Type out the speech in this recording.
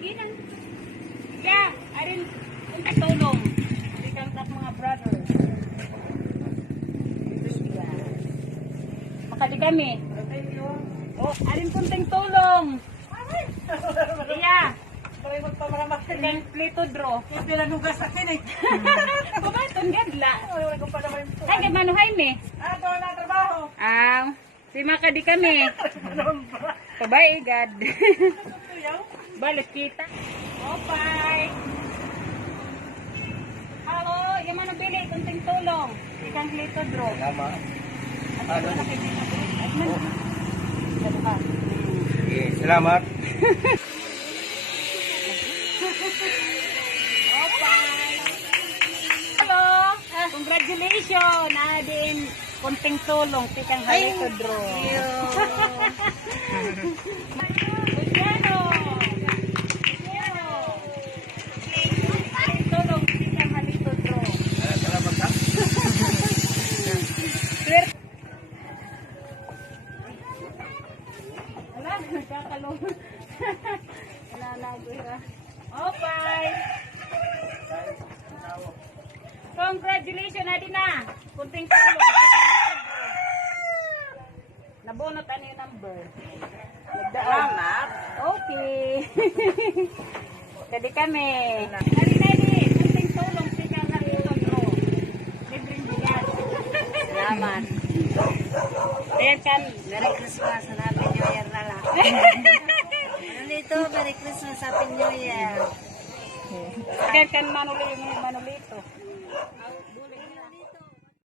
ginan. Yeah, arin kung katulong. Hindi kang tak mga brother. Makali kami. Oh, arin kunting tulong. Iya. Kang plito draw. Pinanugas na kinig. Kumaton gadla. Ay, gimano hay me? Ato na trabaho. Si Makadi kami. Kabay, God. Balik kita. Oh, bye. Hello, yung mga nabili, kunting tulong. Ikang plito draw. Salamat. Sige, salamat. Hello! Congratulations! Adin, konting tulong. Tikang halito draw. Luciano! Tulong, tikang halito draw. Salamat ha. Wala, nagkakalong. Wala na, Gira. Oh, bye! Congratulations, Adina! Kunting tulong. Nabunot ano yung number? Salamat! Okay! Jadi kami. Adina, kunting tulong. Tika na ito, bro. Libreng bigas. Salamat. Ayan kan. Merry Christmas and Happy New Year na lang. Ano nito? Merry Christmas, Happy New Year. Ayan kan manulito.